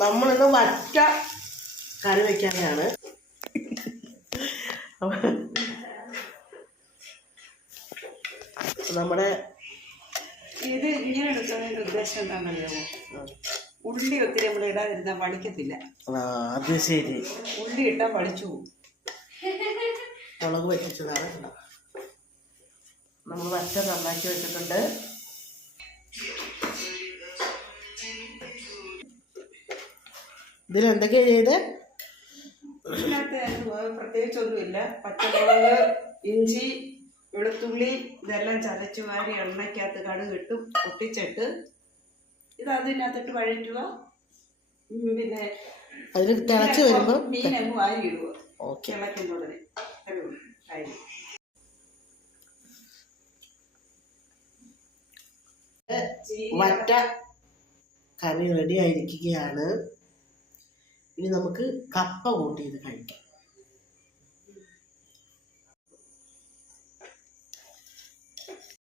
നമ്മളിന്ന് വറ്റ കറി വയ്ക്കാനാണ്. നമ്മുടെ ഇത് ഇങ്ങനെ എടുക്കുന്നതിന്റെ ഉദ്ദേശം എന്താണെന്നറിയാമോ? ഉള്ളി ഒത്തിരി നമ്മൾ ഇടാതിരുന്നാൽ പഠിക്കത്തില്ല. അത് ശരി. ഉള്ളി ഇട്ടാൽ പഠിച്ചു പോകും. മുളക് വറ്റിച്ചതാണ്. നമ്മൾ വറ്റ നന്നാക്കി വെച്ചിട്ടുണ്ട്. ഇതിലെന്തൊക്കെയാ ചെയ്ത്? ഇതിനകത്ത് പ്രത്യേകിച്ചൊന്നുമില്ല. പച്ചമുളക്, ഇഞ്ചി, വെളുത്തുള്ളി ഇതെല്ലാം ചതച്ച് വാരി എണ്ണയ്ക്കകത്ത് കടുക് ഇട്ടും പൊട്ടിച്ചിട്ട് ഇത് അതിനകത്തിട്ട് വഴറ്റുക. പിന്നെ അതിൽ തിളച്ച് വരുമ്പോൾ മീൻ അങ്ങ് വാരി ഇടുക. തിളയ്ക്കുമ്പോൾ തന്നെ വറ്റ കറി റെഡി ആയിരിക്കുകയാണ്. ഇനി നമുക്ക് കപ്പ കൂട്ടി ഇത് കഴിക്കാം.